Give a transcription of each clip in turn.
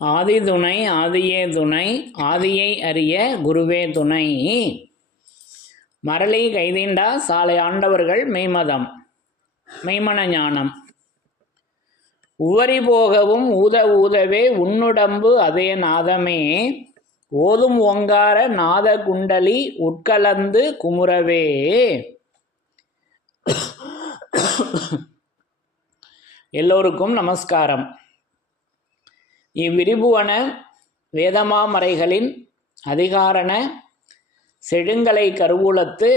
ஆதி துணை ஆதியே துணை ஆதியை அறிய குருவே துணை. மரளி கைதீண்டா சாலை ஆண்டவர்கள் மெய்மதம் மெய்மன ஞானம். உவரி போகவும் ஊத ஊதவே உன்னுடம்பு அதே நாதமே ஓதும் ஓங்கார நாத குண்டலி உட்கலந்து குமுறவே. எல்லோருக்கும் நமஸ்காரம். இவ்விரிபுவன வேதமாமறைகளின் அதிகாரண செழுங்கலை கருவூலத்து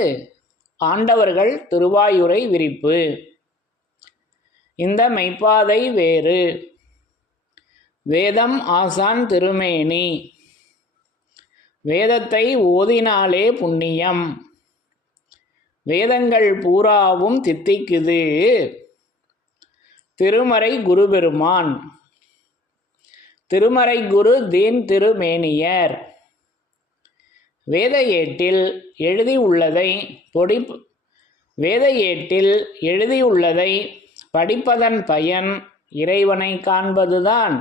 ஆண்டவர்கள் திருவாயுரை விரிப்பு. இந்த மெய்ப்பாதை வேறு வேதம் ஆசான் திருமேனி வேதத்தை ஓதினாலே புண்ணியம் வேதங்கள் பூராவும் தித்திக்குது திருமறை குரு பெருமான் திருமறை குரு தீன் திருமேனியர். வேத ஏட்டில் எழுதியுள்ளதை படிப்பதன் பயன் இறைவனை காண்பதுதான்.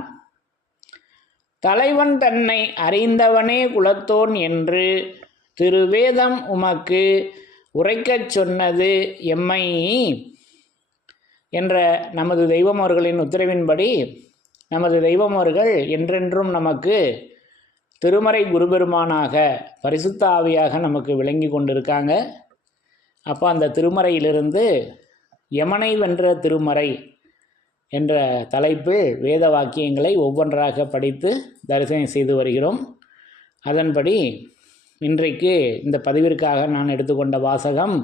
தலைவன் தன்னை அறிந்தவனே குலத்தோன் என்று திருவேதம் உமக்கு உரைக்கச் சொன்னது எம்மை என்ற நமது தெய்வம் அவர்களின் உத்தரவின்படி நமது தெய்வம் அவர்கள் என்றென்றும் நமக்கு திருமறை குருபெருமானாக பரிசுத்த ஆவியாக நமக்கு விளங்கி கொண்டிருக்காங்க. அப்போ அந்த திருமறையிலிருந்து யமனை வென்ற திருமறை என்ற தலைப்பில் வேத வாக்கியங்களை ஒவ்வொன்றாக படித்து தரிசனம் செய்து வருகிறோம். அதன்படி இன்றைக்கு இந்த பதிவிற்காக நான் எடுத்துக்கொண்ட வாசகம்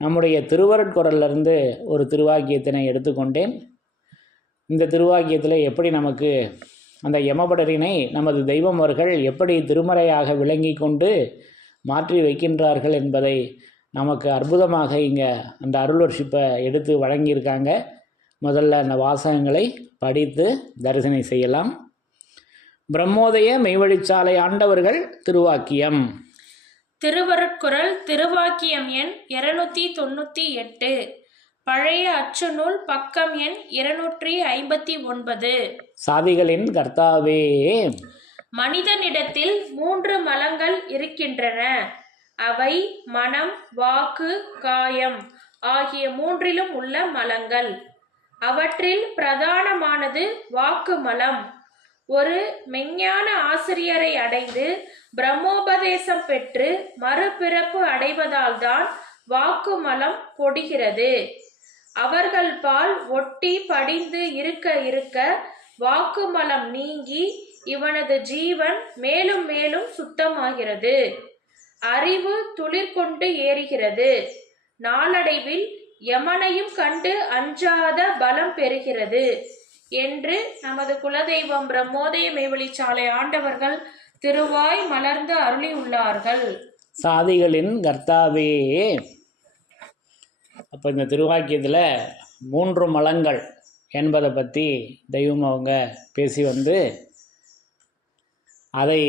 நம்முடைய திருவருட்குறளிலிருந்து ஒரு திருவாக்கியத்தினை எடுத்துக்கொண்டேன். இந்த திருவாக்கியத்தில் எப்படி நமக்கு அந்த யமபடரினை நமது தெய்வம் அவர்கள் எப்படி திருமறையாக விளங்கி கொண்டு மாற்றி வைக்கின்றார்கள் என்பதை நமக்கு அற்புதமாக இங்கே அந்த அருள்வர்ஷிப்பை எடுத்து வழங்கியிருக்காங்க. முதல்ல அந்த வாசகங்களை படித்து தரிசனை செய்யலாம். பிரம்மோதய மெய்வழிச்சாலை ஆண்டவர்கள் திருவாக்கியம். திருவருட்குறள் திருவாக்கியம் எண் 298, பழைய அச்சு நூல், பக்கம் எண் 259. சாதிகளின் கர்த்தாவே, மனிதனிடத்தில் 3 மலங்கள் இருக்கின்றன. அவை மனம், வாக்கு, காயம் ஆகிய 3லும் உள்ள மலங்கள். அவற்றில் பிரதானமானது வாக்கு மலம். ஒரு மெஞ்ஞான ஆசிரியரை அடைந்து பிரம்மோபதேசம் பெற்று மறுபிறப்பு அடைவதால் தான் வாக்கு மலம் பொடிகிறது. அவர்கள் பால் ஒட்டி படிந்து இருக்க இருக்க வாக்கு மலம் நீங்கி இவனது ஜீவன் மேலும் மேலும் சுத்தமாகிறது. அறிவு துளிர்கொண்டு ஏறுகிறது. நாளடைவில் யமனையும் கண்டு அஞ்சாத பலம் பெறுகிறது என்று நமது குலதெய்வம் பிரம்மோதய மெய்வழிச்சாலை ஆண்டவர்கள் திருவாய் மலர்ந்து அருளி உள்ளார்கள். சாதிகளின் கர்த்தாவே. அப்போ இந்த திருவாக்கியத்தில் 3 மலங்கள் என்பதை பற்றி தெய்வம் அவங்க பேசி வந்து அதை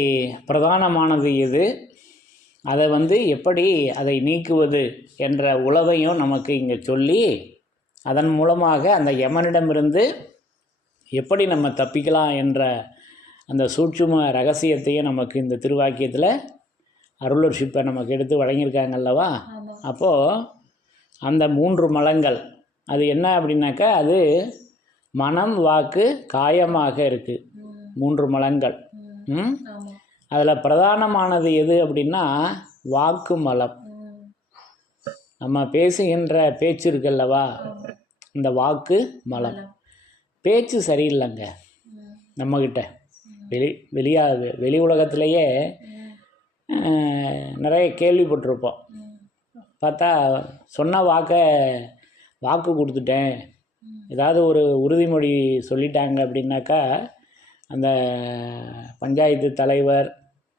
பிரதானமானது எது, அதை எப்படி அதை நீக்குவது என்ற உளவையும் நமக்கு இங்கே சொல்லி அதன் மூலமாக அந்த யமனிடமிருந்து எப்படி நம்ம தப்பிக்கலாம் என்ற அந்த சூட்சும ரகசியத்தையும் நமக்கு இந்த திருவாக்கியத்தில் அருளர்ஷிப்பை நமக்கு எடுத்து வழங்கியிருக்காங்க அல்லவா. அப்போது அந்த 3 மலங்கள் அது என்ன அப்படின்னாக்கா, அது மனம், வாக்கு, காயமாக இருக்குது. 3 மலங்கள். அதில் பிரதானமானது எது அப்படின்னா வாக்கு மலம். நம்ம பேசுகின்ற பேச்சு இருக்குல்லவா, இந்த வாக்கு மலம். பேச்சு சரியில்லைங்க நம்மக்கிட்ட. வெளி உலகத்திலேயே நிறைய கேள்விப்பட்டிருப்போம். பார்த்தா சொன்ன வாக்கு கொடுத்துட்டேன், ஏதாவது ஒரு உறுதிமொழி சொல்லிட்டாங்க அப்படின்னாக்கா அந்த பஞ்சாயத்து தலைவர்,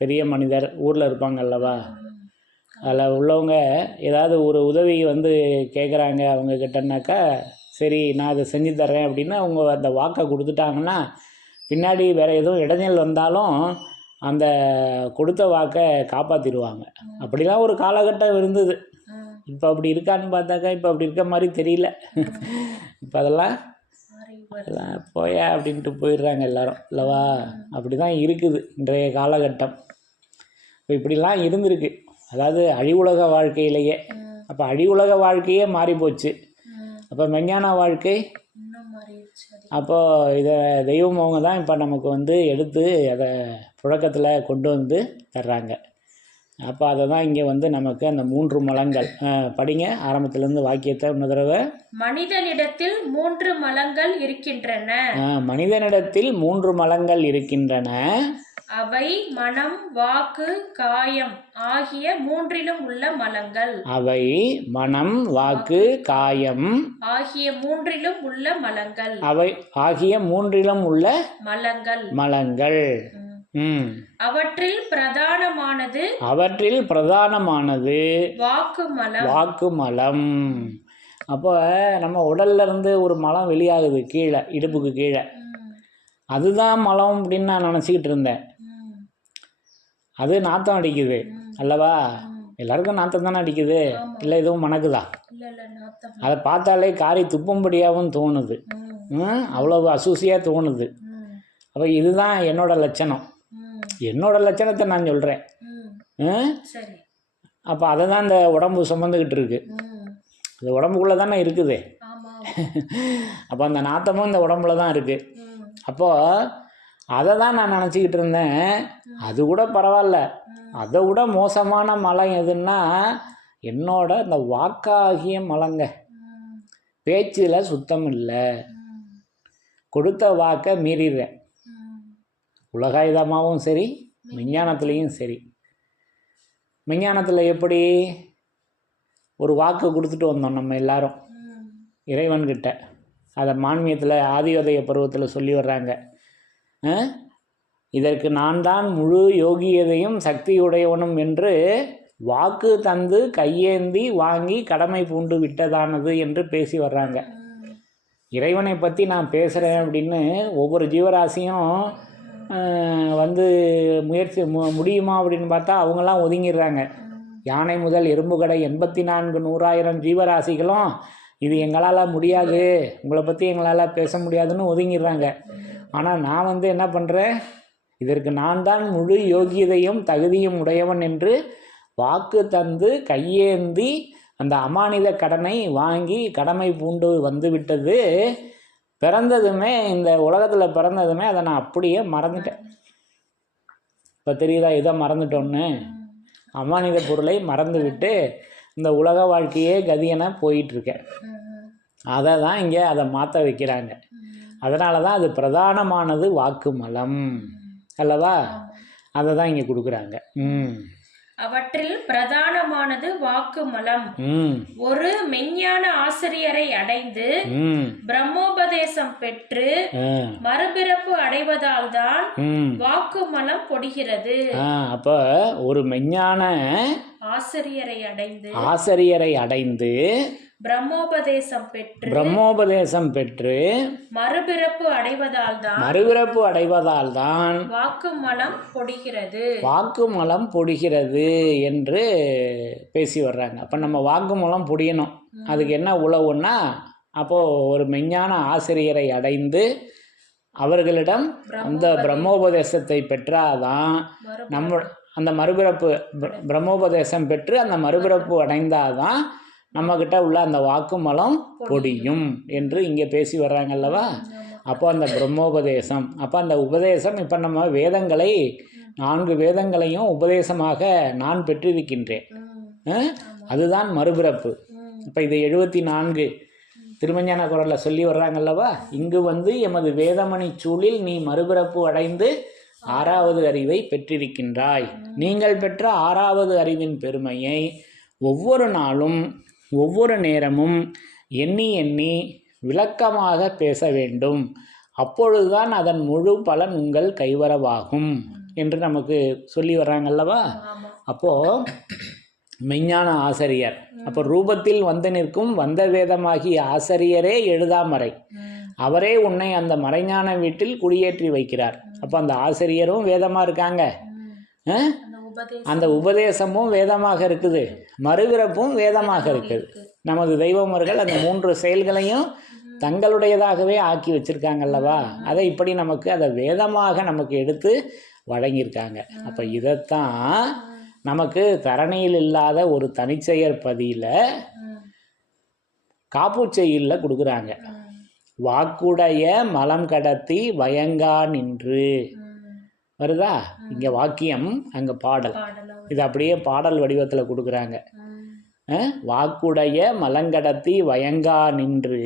பெரிய மனிதர் ஊரில் இருப்பாங்க அல்லவா, அதில் உள்ளவங்க ஏதாவது ஒரு உதவி கேட்குறாங்க அவங்க கிட்டனாக்கா, சரி நான் அதை செஞ்சு தர்றேன் அப்படின்னு அவங்க அந்த வாக்கை கொடுத்துட்டாங்கன்னா பின்னாடி வேறு எதுவும் இடைஞ்சல் வந்தாலும் அந்த கொடுத்த வாக்கை காப்பாற்றிடுவாங்க. அப்படிலாம் ஒரு காலகட்டம் இருந்தது. இப்போ அப்படி இருக்கான்னு பார்த்தாக்கா இப்போ அப்படி இருக்க மாதிரி தெரியல. இப்போ அதெல்லாம் அதெல்லாம் போயா அப்படின்ட்டு போயிடுறாங்க எல்லாரும் இல்லவா? அப்படி தான் இருக்குது இன்றைய காலகட்டம். இப்போ இப்படிலாம் இருந்திருக்கு, அதாவது அழிவுலக வாழ்க்கையிலேயே. அப்போ அழிவுலக வாழ்க்கையே மாறி போச்சு. அப்போ மெஞ்ஞான வாழ்க்கை அப்போது இதை தெய்வம் அவங்க தான் இப்போ நமக்கு வந்து எடுத்து அதை புழக்கத்தில் கொண்டு வந்து தர்றாங்க. அப்போ அதை தான் இங்கே வந்து நமக்கு அந்த 3 மலங்கள் படிங்க ஆரம்பத்திலேருந்து வாக்கியத்தை இன்னொரு தடவை. மனிதனிடத்தில் 3 மலங்கள் இருக்கின்றன. மனிதனிடத்தில் 3 மலங்கள் இருக்கின்றன. அவை மனம், வாக்கு, காயம் ஆகிய 3லும் உள்ள மலங்கள். அவை மனம், வாக்கு, காயம் ஆகிய 3லும் உள்ள மலங்கள். அவை ஆகிய 3லும் உள்ள மலங்கள். மலங்கள். அவற்றில் பிரதானமானது வாக்கு மலம். அப்போ நம்ம உடல்ல இருந்து ஒரு மலம் வெளியாகுது கீழே, இடுப்புக்கு கீழே. அதுதான் மலம் அப்படின்னு நான் நினச்சிக்கிட்டு இருந்தேன். அது நாத்தம் அடிக்குது அல்லவா? எல்லாருக்கும் நாத்தம் தானே அடிக்குது, இல்லை எதுவும் மணக்குதா? அதை பார்த்தாலே காரி துப்பும்படியாகவும் தோணுது, அவ்வளவு அசூசியாக தோணுது. அப்போ இதுதான் என்னோட லட்சணம். என்னோட லட்சணத்தை நான் சொல்கிறேன். அப்போ அதை தான் இந்த உடம்பு சுமந்துக்கிட்டு இருக்கு. அது உடம்புக்குள்ளே தானே இருக்குது. அப்போ அந்த நாத்தமும் இந்த உடம்புல தான் இருக்குது. அப்போது அதை தான் நான் நினச்சிக்கிட்டு இருந்தேன். அது கூட பரவாயில்ல, அதை விட மோசமான மலம் எதுன்னா என்னோட இந்த வாக்காகிய மலங்க. பேச்சில் சுத்தம் இல்லை, கொடுத்த வாக்கை மீறிடுறேன். உலகாயுதமாகவும் சரி, விஞ்ஞானத்துலேயும் சரி. விஞ்ஞானத்தில் எப்படி ஒரு வாக்கு கொடுத்துட்டு வந்தோம் நம்ம எல்லாரும் இறைவன்கிட்ட. அதை மான்மியத்தில் ஆதியோதய பருவத்தில் சொல்லி வர்றாங்க. இதற்கு நான் தான் முழு யோகியதையும் சக்தியுடையவனும் என்று வாக்கு தந்து கையேந்தி வாங்கி கடமை பூண்டு விட்டதானது என்று பேசி வர்றாங்க. இறைவனை பற்றி நான் பேசுகிறேன் அப்படின்னு ஒவ்வொரு ஜீவராசியும் வந்து முயற்சி முடியுமா அப்படின்னு பார்த்தா அவங்களாம் ஒதுங்கிடுறாங்க. யானை முதல் எறும்புகடை 84,100,000 ஜீவராசிகளும் இது எங்களால் முடியாது, உங்களை பற்றி எங்களால் பேச முடியாதுன்னு ஒதுங்கிடுறாங்க. ஆனால் நான் வந்து என்ன பண்ணுறேன், இதற்கு நான் தான் முழு யோகியதையும் தகுதியும் உடையவன் என்று வாக்கு தந்து கையேந்தி அந்த அமானித கடனை வாங்கி கடமை பூண்டு வந்து விட்டது. பிறந்ததுமே, இந்த உலகத்தில் பிறந்ததுமே அதை நான் அப்படியே மறந்துட்டேன். இப்போ தெரியுதா இதை மறந்துட்டோன்னு? அமானித பொருளை மறந்து விட்டு இந்த உலக வாழ்க்கையே கதியென போயிட்டுருக்கேன். அதை தான் இங்கே அதை மாற்ற வைக்கிறாங்க. அதனால தான் அது பிரதானமானது வாக்கு மலம் அல்லவா? அதை தான் இங்கே கொடுக்குறாங்க. அவற்றில் பிரதானமானது வாக்கு மலம். ஒரு மெஞ்ஞான ஆசிரியரை அடைந்து பிரம்மோபதேசம் பெற்று மறுபிறப்பு அடைவதால் தான் வாக்கு மலம் பொடிகிறது. அப்ப ஒரு மெஞ்ஞான ஆசிரியரை அடைந்து பிரம்மோபதேசம் பெற்று மறுபிறப்பு அடைவதால் தான் வாக்கு மலம் பொடிகிறது என்று பேசி வர்றாங்க. அப்போ நம்ம வாக்கு மலம் பொடியணும். அதுக்கு என்ன உழவுன்னா, அப்போது ஒரு மெஞ்ஞான ஆசிரியரை அடைந்து அவர்களிடம் அந்த பிரம்மோபதேசத்தை பெற்றாதான் நம்ம அந்த மறுபிறப்பு பிரம்மோபதேசம் பெற்று அந்த மறுபிறப்பு அடைந்தாதான் நம்மக்கிட்ட உள்ள அந்த வாக்கு மலம் பொடியும் என்று இங்கே பேசி வர்றாங்க அல்லவா? அப்போ அந்த பிரம்மோபதேசம், அப்போ அந்த உபதேசம், இப்போ நம்ம வேதங்களை 4 வேதங்களையும் உபதேசமாக நான் பெற்றிருக்கின்றேன். அதுதான் மறுபிறப்பு. இப்போ இது 74 திருமஞான குரலில் சொல்லி வர்றாங்கல்லவா? இங்கு வந்து எமது வேதமணி சூழில் நீ மறுபிறப்பு அடைந்து 6வது அறிவை பெற்றிருக்கின்றாய். நீங்கள் பெற்ற 6வது அறிவின் பெருமையை ஒவ்வொரு நாளும் ஒவ்வொரு நேரமும் எண்ணி எண்ணி விளக்கமாக பேச வேண்டும். அப்பொழுதுதான் அதன் முழு பலன் உங்கள் கைவரவாகும் என்று நமக்கு சொல்லி வர்றாங்கல்லவா? அப்போது மெஞ்ஞான ஆசிரியர், அப்போ ரூபத்தில் வந்து நிற்கும் வந்த வேதமாகிய ஆசிரியரே எழுதாமறை, அவரே உன்னை அந்த மறைஞான வீட்டில் குடியேற்றி வைக்கிறார். அப்போ அந்த ஆசிரியரும் வேதமாக இருக்காங்க, அந்த உபதேசமும் வேதமாக இருக்குது, மறுபிறப்பும் வேதமாக இருக்குது. நமது தெய்வமர்கள் அந்த 3 செயல்களையும் தங்களுடையதாகவே ஆக்கி வச்சுருக்காங்கல்லவா, அதை இப்படி நமக்கு அதை வேதமாக நமக்கு எடுத்து வழங்கியிருக்காங்க. அப்போ இதைத்தான் நமக்கு தரணியில் இல்லாத ஒரு தனிச்செயற் பதியில் காப்புச்செயலில் கொடுக்குறாங்க. வாக்குடைய மலம் கடத்தி வயங்கா நின்று வருதா, இங்கே வாக்கியம் அங்கே பாடல், இது அப்படியே பாடல் வடிவத்தில் கொடுக்குறாங்க. வாக்குடைய மலங்கடத்தி வயங்கா நின்று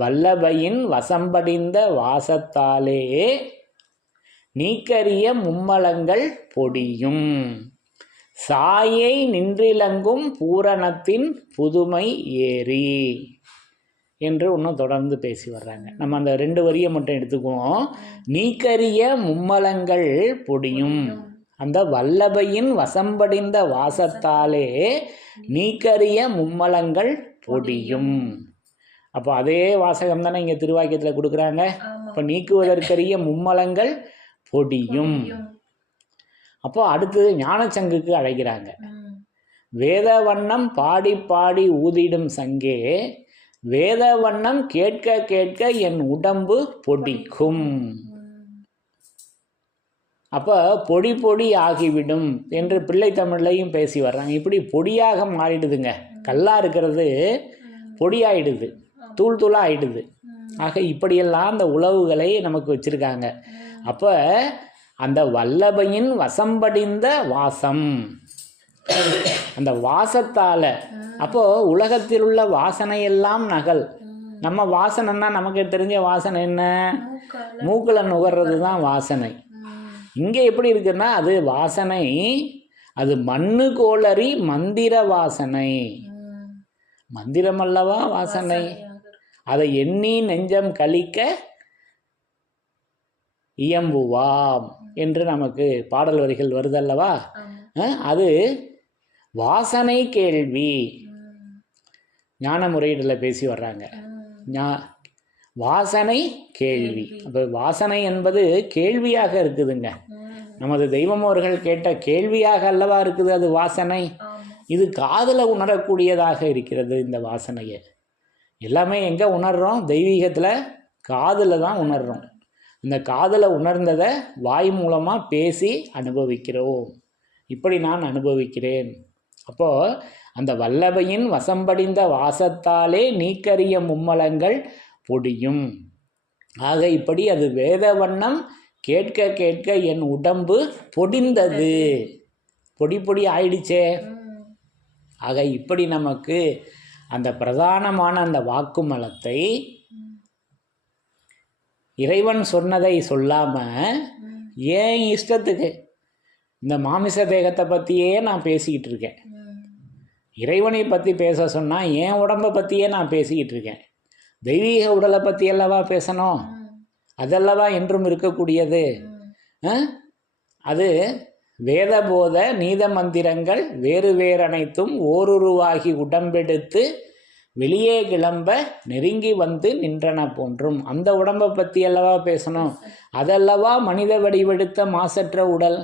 வல்லபையின் வசம்படிந்த வாசத்தாலே நீக்கரிய மும்மலங்கள் பொடியும் சாயை நின்றிலங்கும் பூரணத்தின் புதுமை ஏறி என்று இன்னும் தொடர்ந்து பேசி வர்றாங்க. நம்ம அந்த 2 வரியை மட்டும் எடுத்துக்குவோம். நீக்கரிய மும்மலங்கள் பொடியும், அந்த வல்லபையின் வசம்படிந்த வாசத்தாலே நீக்கரிய மும்மலங்கள் பொடியும். அப்போ அதே வாசகம் தானே இங்கே திருவாக்கியத்தில் கொடுக்குறாங்க. இப்போ நீக்குவதற்கரிய மும்மலங்கள் பொடியும். அப்போ அடுத்து ஞானச்சங்குக்கு அழைக்கிறாங்க. வேத வண்ணம் பாடி பாடி ஊதிடும் சங்கே வேத வண்ணம் கேட்க கேட்க என் உடம்பு பொடிக்கும். அப்போ பொடி பொடி ஆகிவிடும் என்று பிள்ளை தமிழ்லையும் பேசி வர்றாங்க. இப்படி பொடியாக மாறிடுதுங்க. கல்லாக இருக்கிறது பொடியாயிடுது, தூள் தூளாக ஆயிடுது. ஆக இப்படியெல்லாம் அந்த உழவுகளை நமக்கு வச்சுருக்காங்க. அப்போ அந்த வல்லபையின் வசம்படிந்த வாசம், அந்த வாசத்தால், அப்போது உலகத்தில் உள்ள வாசனையெல்லாம் நகல். நம்ம வாசனைன்னா நமக்கு தெரிஞ்ச வாசனை என்ன? மூக்கில் நுகர்றது தான் வாசனை. இங்கே எப்படி இருக்குன்னா அது வாசனை, அது மண்ணு கோளறி மந்திர வாசனை. மந்திரம் அல்லவா வாசனை, அதை எண்ணி நெஞ்சம் கழிக்க இயம்புவாம் என்று நமக்கு பாடல் வரிகள் வருதல்லவா. அது வாசனை கேள்வி ஞான முறையீடில் பேசி வர்றாங்க. வாசனை கேள்வி. அப்போ வாசனை என்பது கேள்வியாக இருக்குதுங்க. நமது தெய்வம் அவர்கள் கேட்ட கேள்வியாக அல்லவா இருக்குது அது வாசனை. இது காதில் உணரக்கூடியதாக இருக்கிறது. இந்த வாசனையை எல்லாமே எங்கே உணர்கிறோம்? தெய்வீகத்தில் காதில் தான் உணர்கிறோம். இந்த காதில் உணர்ந்ததை வாய் மூலமாக பேசி அனுபவிக்கிறோம். இப்படி நான் அனுபவிக்கிறேன். அப்போது அந்த வல்லபையின் வசம்படிந்த வாசத்தாலே நீக்கரிய மும்மலங்கள் பொடியும். ஆக இப்படி அது வேத வண்ணம் கேட்க கேட்க என் உடம்பு பொடிந்தது, பொடி பொடி ஆயிடுச்சே. ஆக இப்படி நமக்கு அந்த பிரதானமான அந்த வாக்குமலத்தை இறைவன் சொன்னதை சொல்லாமல் ஏன் இஷ்டத்துக்கு இந்த மாமிச தேகத்தை பற்றியே நான் பேசிக்கிட்டு இருக்கேன். இறைவனை பற்றி பேச சொன்னால் என் உடம்பை பற்றியே நான் பேசிக்கிட்டு இருக்கேன். தெய்வீக உடலை பற்றி அல்லவா பேசணும், அதல்லவா என்றும் இருக்கக்கூடியது. அது வேதபோத நீத மந்திரங்கள் வேறு வேறு அனைத்தும் ஓருருவாகி உடம்பெடுத்து வெளியே கிளம்ப நெருங்கி வந்து நின்றன போன்றும். அந்த உடம்பை பற்றி அல்லவா பேசணும். அதல்லவா மனித வடிவெடுத்த மாசற்ற உடல்.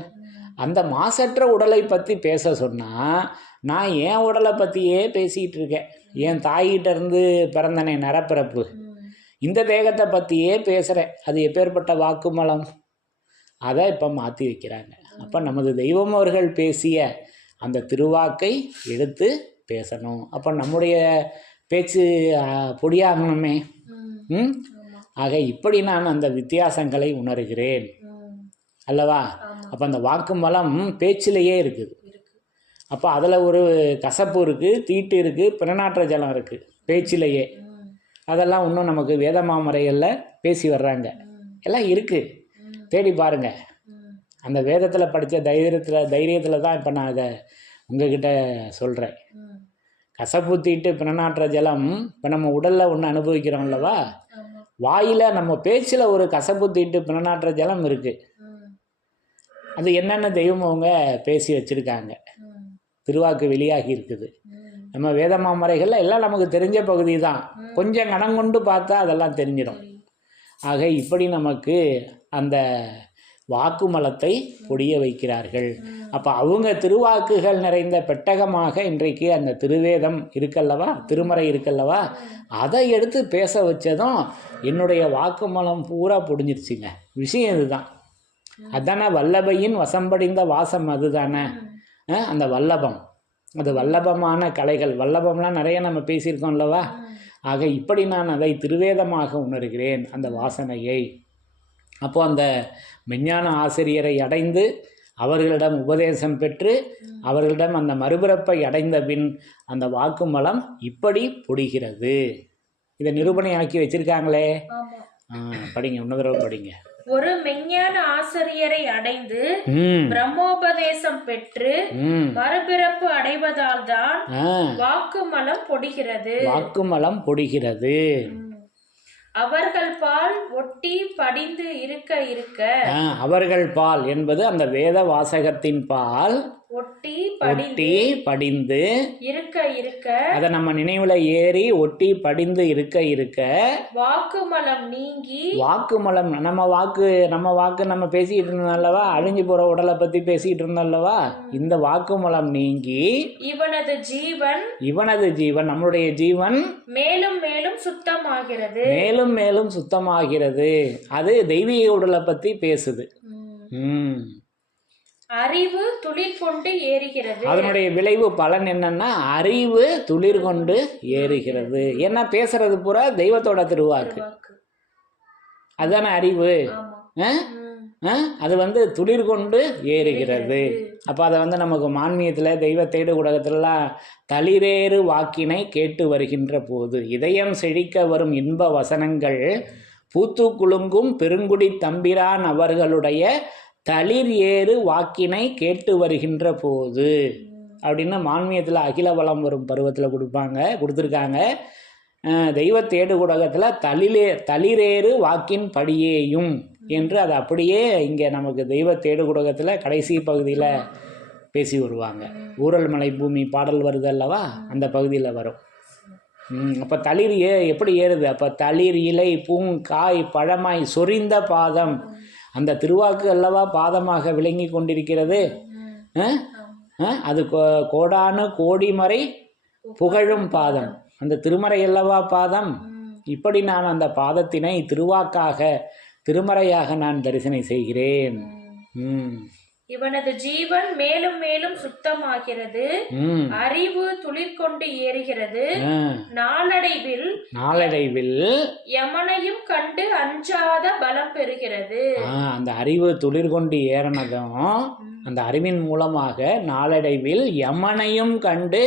அந்த மாசற்ற உடலை பற்றி பேச சொன்னால் நான் என் உடலை பற்றியே பேசிகிட்டு இருக்கேன். என் தாயிட்டேருந்து பிறந்தனே நரப்பிறப்பு, இந்த தேகத்தை பற்றியே பேசுகிறேன். அது எப்பேற்பட்ட வாக்குமலம். அதை இப்போ மாற்றி வைக்கிறாங்க. அப்போ நமது தெய்வம் அவர்கள் பேசிய அந்த திருவாக்கை எடுத்து பேசணும். அப்போ நம்முடைய பேச்சு பொடியாகணுமே. ஆக இப்படி நான் அந்த வித்தியாசங்களை உணர்கிறேன் அல்லவா. அப்போ அந்த வாக்குமலம் பேச்சிலேயே இருக்குது. அப்போ அதில் ஒரு கசப்பு இருக்குது, தீட்டு இருக்குது, பிணநாற்ற ஜலம் இருக்குது பேச்சிலேயே. அதெல்லாம் இன்னும் நமக்கு வேதமாமறைகளில் பேசி வர்றாங்க. எல்லாம் இருக்குது, தேடி பாருங்க. அந்த வேதத்தில் படித்த தைரியத்தில் தான் இப்போ நான் அதை உங்ககிட்ட சொல்கிறேன். கசப்பு தீட்டு பிணநாற்ற ஜலம் இப்போ நம்ம உடலில் ஒன்று அனுபவிக்கிறோம் அல்லவா. வாயில் நம்ம பேச்சில் ஒரு கசப்பு தீட்டு பிணநாற்ற ஜலம் இருக்குது. அது என்னென்ன தெய்வம் அவங்க பேசி வச்சுருக்காங்க, திருவாக்கு வெளியாகி இருக்குது. நம்ம வேதமாமறைகளில் எல்லாம் நமக்கு தெரிஞ்ச பகுதி தான். கொஞ்சம் கணம் கொண்டு பார்த்தா அதெல்லாம் தெரிஞ்சிடும். ஆக இப்படி நமக்கு அந்த வாக்குமலத்தை பொடிய வைக்கிறார்கள். அப்போ அவங்க திருவாக்குகள் நிறைந்த பெட்டகமாக இன்றைக்கு அந்த திருவேதம் இருக்கல்லவா, திருமறை இருக்கல்லவா, அதை எடுத்து பேச வச்சதும் என்னுடைய வாக்குமலம் பூரா பொடிஞ்சிருச்சுங்க. விஷயம் இதுதான். அதானே வல்லபையின் வசம்படிந்த வாசம், அதுதானே அந்த வல்லபம். அது வல்லபமான கலைகள், வல்லபம்லாம் நிறைய நம்ம பேசியிருக்கோம் அல்லவா. ஆக இப்படி நான் அதை திருவேதமாக உணர்கிறேன் அந்த வாசனையை. அப்போது அந்த விஞ்ஞான ஆசிரியரை அடைந்து அவர்களிடம் உபதேசம் பெற்று அவர்களிடம் அந்த மறுபிறப்பை அடைந்த பின் அந்த வாக்குமலம் இப்படி பொடிகிறது. இதை நிரூபணையாக்கி வச்சிருக்காங்களே. படிங்க, இன்னொரு தடவை படிங்க. ஒரு மெஞ்ஞான ஆசிரியரை அடைந்து பிரம்மோபதேசம் பெற்று மறுபிறப்பு அடைவதால் தான் வாக்குமலம் பொடிகிறது. வாக்குமலம் பொடிகிறது. அவர்கள் பால் ஒட்டி படிந்து இருக்க இருக்க. அவர்கள் பால் என்பது அந்த வேத வாசகத்தின் பால் ஒட்டி படிந்து இருக்க இருக்க, அதை நம்ம நினைவுல ஏறி ஒட்டி படிந்து இருக்க இருக்க வாக்குமலம் நீங்கி. வாக்குமலம் நம்ம வாக்கு நம்ம பேசிக்கிட்டு இருந்தோம் அல்லவா, அழிஞ்சு போற உடலை பத்தி பேசிக்கிட்டு இருந்தோம் அல்லவா. இந்த வாக்குமலம் நீங்கி இவனது ஜீவன் நம்மளுடைய ஜீவன் மேலும் மேலும் சுத்தமாகிறது. மேலும் மேலும் சுத்தமாகிறது. அது தெய்வீக உடலை பத்தி பேசுது. அறிவு துளிர் கொண்டு ஏறுகிறது. அதனுடைய விளைவு பலன் என்னன்னா அறிவு துளிர் கொண்டு ஏறுகிறது. ஏன்னா பேசுறது பூரா தெய்வத்தோட திருவாக்கு, அதுதானே அறிவு. அது துளிர் கொண்டு ஏறுகிறது. அப்போ அதை நமக்கு மான்மியத்தில் தெய்வ தேடு ஊடகத்திலலாம் தளிரேறு வாக்கினை கேட்டு வருகின்ற போது இதயம் செழிக்க வரும் இன்ப வசனங்கள் பூத்து குலுங்கும் பெருங்குடி தம்பிரான் அவர்களுடைய தளிர் ஏறு வாக்கினை கேட்டு வருகின்ற போது அப்படின்னு மான்மியத்தில் அகில வளம் வரும் பருவத்தில் கொடுத்துருக்காங்க. தெய்வ தேடு ஊடகத்தில் தளிரேறு வாக்கின் படியேயும் என்று அதை அப்படியே இங்கே நமக்கு தெய்வ தேடு ஊடகத்தில் கடைசி பகுதியில் பேசி வருவாங்க. ஊரல் மலை பூமி பாடல் வருது அல்லவா, அந்த பகுதியில் வரும். அப்போ தளிர் எப்படி ஏறுது? அப்போ தளிர் இலை பூங்காய் பழமாய் சொரிந்த பாதம், அந்த திருவாக்கு அல்லவா பாதமாக விளங்கி கொண்டிருக்கிறது. அது கோடானு கோடிமறை புகழும் பாதம், அந்த திருமறை அல்லவா பாதம். இப்படி நான் அந்த பாதத்தினை திருவாக்காக திருமறையாக நான் தரிசனம் செய்கிறேன். இவனது ஜீவன் மேலும் மேலும் சுத்தமாகிறது. அறிவு துளிர் கொண்டு ஏறுகிறது. நாளடைவில் யமனையும் கண்டு அஞ்சாத பலம் பெறுகிறது. அந்த அறிவு துளிர் கொண்டு ஏறினதும் அந்த அறிவின் மூலமாக நாளடைவில் யமனையும் கண்டு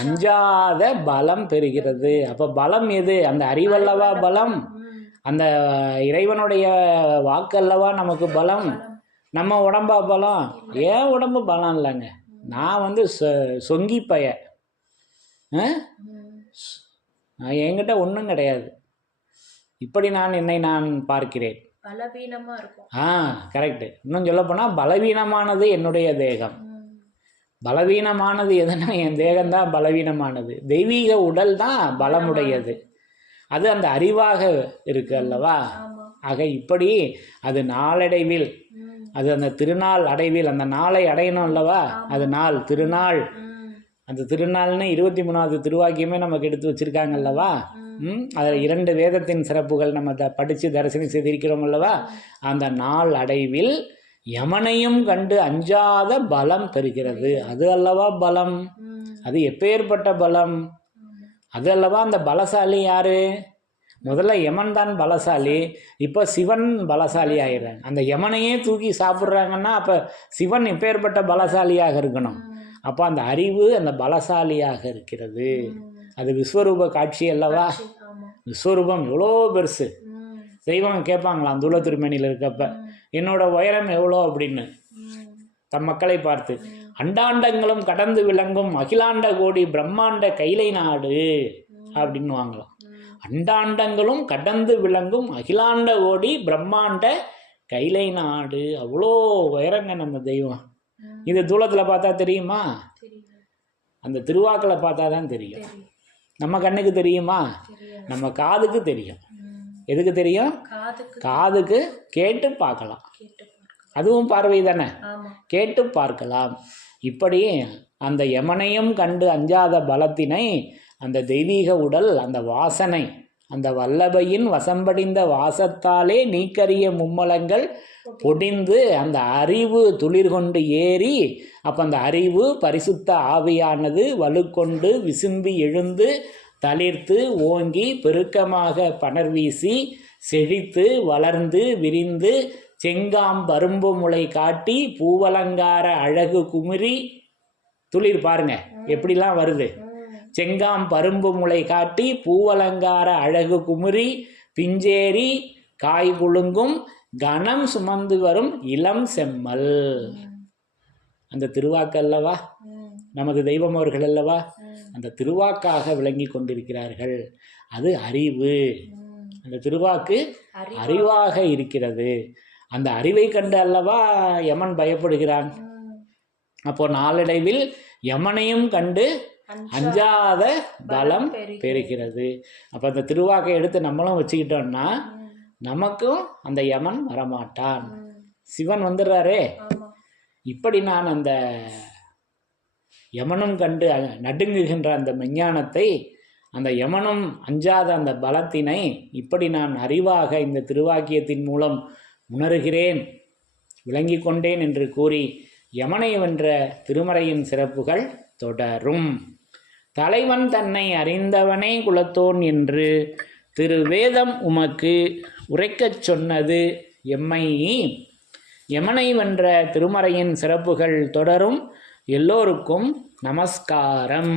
அஞ்சாத பலம் பெறுகிறது. அப்ப பலம் எது? அந்த அறிவல்லவா பலம். அந்த இறைவனுடைய வாக்கல்லவா நமக்கு பலம். நம்ம உடம்பா பலம்? ஏன் உடம்பு பலம் இல்லைங்க. நான் சொங்கி பைய, என்கிட்ட ஒன்றும் கிடையாது. இப்படி என்னை நான் பார்க்கிறேன். பலவீனமா இருக்கும். கரெக்டு. இன்னும் சொல்ல போனால் பலவீனமானது என்னுடைய தேகம். பலவீனமானது எதுனா என் தேகம்தான் பலவீனமானது. தெய்வீக உடல் தான் பலமுடையது. அது அந்த அறிவாக இருக்கு அல்லவா. ஆக இப்படி அது நாளடைவில், அது அந்த திருநாள் அடைவில், அந்த நாளை அடையணும் அல்லவா. அது நாள் திருநாள். அந்த திருநாள்னு 23வது திருவாக்கியமே நமக்கு எடுத்து வச்சிருக்காங்க அல்லவா. அதில் 2 வேதத்தின் சிறப்புகள் நம்ம படித்து தரிசனம் செய்திருக்கிறோம் அல்லவா. அந்த நாள் அடைவில் யமனையும் கண்டு அஞ்சாத பலம் பெறுகிறது. அது அல்லவா பலம். அது எப்பேற்பட்ட பலம். அது அல்லவா அந்த பலசாலி. யாரு? முதல்ல யமன் தான் பலசாலி, இப்போ சிவன் பலசாலி ஆயிடுறாங்க. அந்த யமனையே தூக்கி சாப்பிட்றாங்கன்னா அப்போ சிவன் எப்பேற்பட்ட பலசாலியாக இருக்கணும். அப்போ அந்த அறிவு அந்த பலசாலியாக இருக்கிறது. அது விஸ்வரூப காட்சி அல்லவா. விஸ்வரூபம் எவ்வளோ பெருசு. தெய்வம் கேட்பாங்களாம் தூள திருமேனியில் இருக்கப்ப, என்னோட உயரம் எவ்வளோ அப்படின்னு தம் மக்களை பார்த்து. அண்டாண்டங்களும் கடந்து விளங்கும் அகிலாண்ட கோடி பிரம்மாண்ட கைலை நாடு அப்படின்னு வாங்கலாம். அண்டாண்டங்களும் கடந்து விளங்கும் அகிலாண்ட கோடி பிரம்மாண்ட கைலை நாடு. அவ்வளோ உயரங்க நம்ம தெய்வம். இது தூளத்தில் பார்த்தா தெரியுமா? அந்த திருவாக்களை பார்த்தா தான் தெரியும். நம்ம கண்ணுக்கு தெரியுமா? நம்ம காதுக்கு தெரியும். எதுக்கு தெரியும்? காதுக்கு கேட்டு பார்க்கலாம். அதுவும் பார்வை தானே, ஆமா. கேட்டு பார்க்கலாம். இப்படி அந்த யமனையும் கண்டு அஞ்சாத பலத்தினை அந்த தெய்வீக உடல், அந்த வாசனை, அந்த வல்லபையின் வசம்படிந்த வாசத்தாலே நீக்கரிய மும்மலங்கள் பொடிந்து அந்த அறிவு துளிர் கொண்டு ஏறி, அப்போ அந்த அறிவு பரிசுத்த ஆவியானது வலுக்கொண்டு விசும்பி எழுந்து தளிர்த்து ஓங்கி பெருக்கமாக பனர் வீசி செழித்து வளர்ந்து விரிந்து செங்காம் பரும்பு முளை காட்டி பூவலங்கார அழகு குமிரி, துளிர் பாருங்க எப்படிலாம் வருது. செங்காம் பரும்பு முளை காட்டி பூவலங்கார அழகு குமிரி பிஞ்சேரி காய் குலுங்கும் கணம் சுமந்து வரும் இளம் செம்மல். அந்த திருவாக்கு அல்லவா நமது தெய்வம் அவர்கள் அல்லவா, அந்த திருவாக்காக விளங்கி கொண்டிருக்கிறார்கள். அது அறிவு. அந்த திருவாக்கு அறிவாக இருக்கிறது. அந்த அறிவை கண்டு அல்லவா யமன் பயப்படுகிறான். அப்போ நாளடைவில் யமனையும் கண்டு அஞ்சாத பலம் பெறுகிறது. அப்போ அந்த திருவாக்கை எடுத்து நம்மளும் வச்சுக்கிட்டோம்னா நமக்கும் அந்த யமன் வரமாட்டான். சிவன் வந்துடுறாரே. இப்படி நான் அந்த யமனும் கண்டு நடுங்குகின்ற அந்த மெஞ்ஞானத்தை, அந்த யமனும் அஞ்சாத அந்த பலத்தினை இப்படி நான் அறிவாக இந்த திருவாக்கியத்தின் மூலம் உணர்கிறேன், விளங்கி கொண்டேன் என்று கூறி யமனை வென்ற திருமறையின் சிறப்புகள் தொடரும். தலைவன் தன்னை அறிந்தவனே குலத்தோன் என்று திருவேதம் உமக்கு உரைக்கச் சொன்னது எம்மை. யமனை வென்ற திருமறையின் சிறப்புகள் தொடரும். எல்லோருக்கும் நமஸ்காரம்.